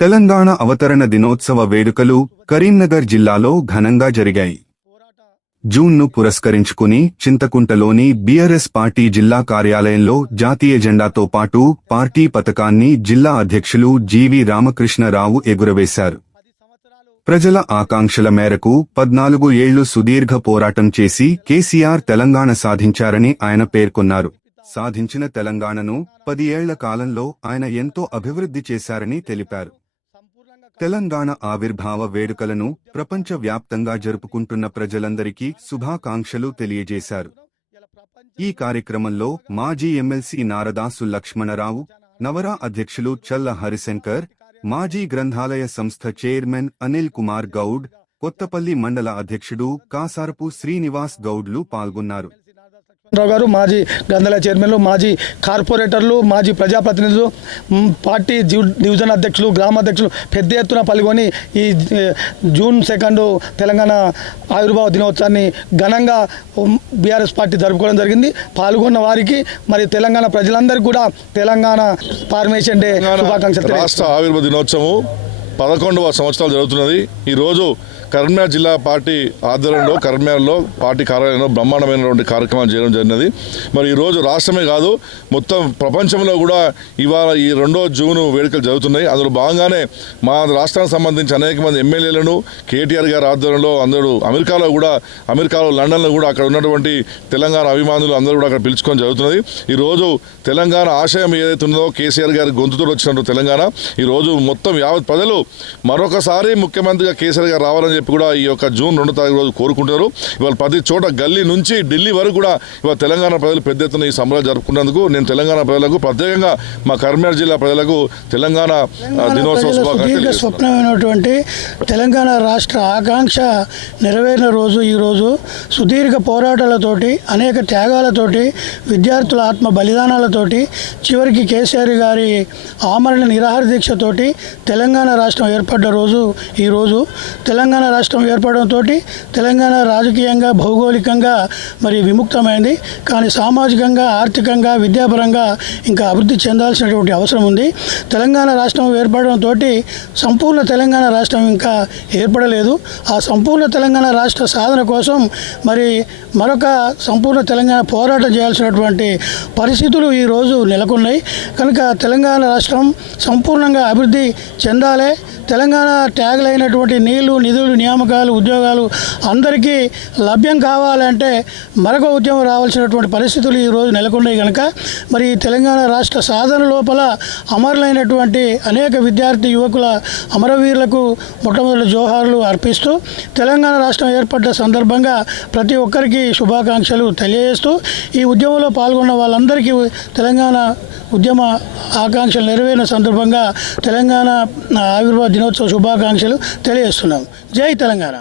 తెలంగాణ అవతరణ దినోత్సవ వేడుకలు కరీంనగర్ జిల్లాలో ఘనంగా జరిగాయి. జూన్ను పురస్కరించుకుని చింతకుంటలోని బీఆర్ఎస్ పార్టీ జిల్లా కార్యాలయంలో జాతీయ జెండాతో పాటు పార్టీ పతకాన్ని జిల్లా అధ్యక్షులు జీవి రామకృష్ణరావు ఎగురవేశారు. ప్రజల ఆకాంక్షల మేరకు పద్నాలుగు ఏళ్ళు సుదీర్ఘ పోరాటం చేసి కేసీఆర్ తెలంగాణ సాధించారని ఆయన పేర్కొన్నారు. సాధించిన తెలంగాణను పది ఏళ్ళ కాలంలో ఆయన ఎంతో అభివృద్ధి చేశారని తెలిపారు. తెలంగాణ ఆవిర్భావ వేడుకలను ప్రపంచ వ్యాప్తంగా జరుపుకుంటున్న ప్రజలందరికీ శుభాకాంక్షలు తెలియజేశారు. ఈ కార్యక్రమంలో మాజీ ఎమ్మెల్సీ నారదాసు లక్ష్మణరావు నవరా అధ్యక్షులు చల్ల హరిశంకర్ మాజీ గ్రంథాలయ సంస్థ చైర్మన్ అనిల్ కుమార్ గౌడ్ కొత్తపల్లి మండల అధ్యక్షుడు కాసారపు శ్రీనివాస్ గౌడ్లు పాల్గొన్నారు. రావు గారు మాజీ గ్రంథాలయ చైర్మన్లు మాజీ కార్పొరేటర్లు మాజీ ప్రజాప్రతినిధులు పార్టీ డివ్- డివిజన్ అధ్యక్షులు గ్రామ అధ్యక్షులు పెద్ద ఎత్తున పాల్గొని ఈ జూన్ సెకండ్ తెలంగాణ ఆవిర్భావ దినోత్సవాన్ని ఘనంగా బీఆర్ఎస్ పార్టీ జరుపుకోవడం జరిగింది పాల్గొన్న వారికి మరి తెలంగాణ ప్రజలందరికీ కూడా తెలంగాణ ఫార్మేషన్ డే శుభాకాంక్షలు. రాష్ట్ర ఆవిర్భావ దినోత్సవం పదకొండవ సంవత్సరాలు జరుగుతున్నది. ఈరోజు కరీంనగర్ జిల్లా పార్టీ ఆధ్వర్యంలో కరీంనగర్లో పార్టీ కార్యాలయంలో బ్రహ్మాండమైనటువంటి కార్యక్రమాలు చేయడం జరిగినది. మరి ఈరోజు రాష్ట్రమే కాదు మొత్తం ప్రపంచంలో కూడా ఇవాళ ఈ రెండో జూన్ వేడుకలు జరుగుతున్నాయి. అందులో భాగంగానే మా రాష్ట్రానికి సంబంధించి అనేక మంది ఎమ్మెల్యేలను కేటీఆర్ గారి ఆధ్వర్యంలో అందరూ అమెరికాలో కూడా అమెరికాలో లండన్లో కూడా అక్కడ ఉన్నటువంటి తెలంగాణ అభిమానులు అందరూ కూడా అక్కడ పిలుచుకొని జరుగుతున్నది. ఈరోజు తెలంగాణ ఆశయం ఏదైతే ఉన్నదో కేసీఆర్ గారి గొంతుతో వచ్చినట్టు తెలంగాణ. ఈరోజు మొత్తం యావత్ ప్రజలు మరొకసారి ముఖ్యమంత్రిగా కేసీఆర్ గారు రావాలని చెప్పి కూడా ఈ యొక్క జూన్ రెండో తారీఖు రోజు కోరుకుంటారు ఇవాళ ప్రతి చోట గల్లీ నుంచి ఢిల్లీ వరకు కూడా ఇవాళ తెలంగాణ ప్రజలు పెద్ద ఎత్తున ఈ సంబరాలు జరుపుకున్నందుకు నేను తెలంగాణ ప్రజలకు ప్రత్యేకంగా మా కరీంనగర్ జిల్లా ప్రజలకు తెలంగాణ దినోత్సవ. స్వప్నమైనటువంటి తెలంగాణ రాష్ట్ర ఆకాంక్ష నెరవేరిన రోజు ఈరోజు సుదీర్ఘ పోరాటాలతోటి అనేక త్యాగాలతోటి విద్యార్థుల ఆత్మ బలిదానాలతోటి చివరికి కేసీఆర్ గారి ఆమరణ నిరాహార దీక్షతోటి తెలంగాణ రాష్ట్రం ఏర్పడ్డ రోజు ఈరోజు తెలంగాణ రాష్ట్రం ఏర్పడంతో తెలంగాణ రాజకీయంగా భౌగోళికంగా మరి విముక్తమైంది. కానీ సామాజికంగా ఆర్థికంగా విద్యాపరంగా ఇంకా అభివృద్ధి చెందాల్సినటువంటి అవసరం ఉంది. తెలంగాణ రాష్ట్రం ఏర్పడంతో సంపూర్ణ తెలంగాణ రాష్ట్రం ఇంకా ఏర్పడలేదు. ఆ సంపూర్ణ తెలంగాణ రాష్ట్ర సాధన కోసం మరి మరొక సంపూర్ణ తెలంగాణ పోరాటం చేయాల్సినటువంటి పరిస్థితులు ఈరోజు నెలకొన్నాయి. కనుక తెలంగాణ రాష్ట్రం సంపూర్ణంగా అభివృద్ధి చెందాలి. తెలంగాణ ట్యాగులు అయినటువంటి నీళ్ళు నిధులు నియామకాలు ఉద్యోగాలు అందరికీ లభ్యం కావాలంటే మరొక ఉద్యమం రావాల్సినటువంటి పరిస్థితులు ఈరోజు నెలకొన్నాయి కనుక మరి తెలంగాణ రాష్ట్ర సాధన లోపల అమరులైనటువంటి అనేక విద్యార్థి యువకుల అమరవీరులకు మొట్టమొదటి జోహార్లు అర్పిస్తూ తెలంగాణ రాష్ట్రం ఏర్పడ్డ సందర్భంగా ప్రతి ఒక్కరికి శుభాకాంక్షలు తెలియజేస్తూ ఈ ఉద్యమంలో పాల్గొన్న వాళ్ళందరికీ తెలంగాణ ఉద్యమ ఆకాంక్షలు నెరవేరిన సందర్భంగా తెలంగాణ ఆవిర్భావ దినోత్సవ శుభాకాంక్షలు తెలియజేస్తున్నాం. జై తెలంగాణ.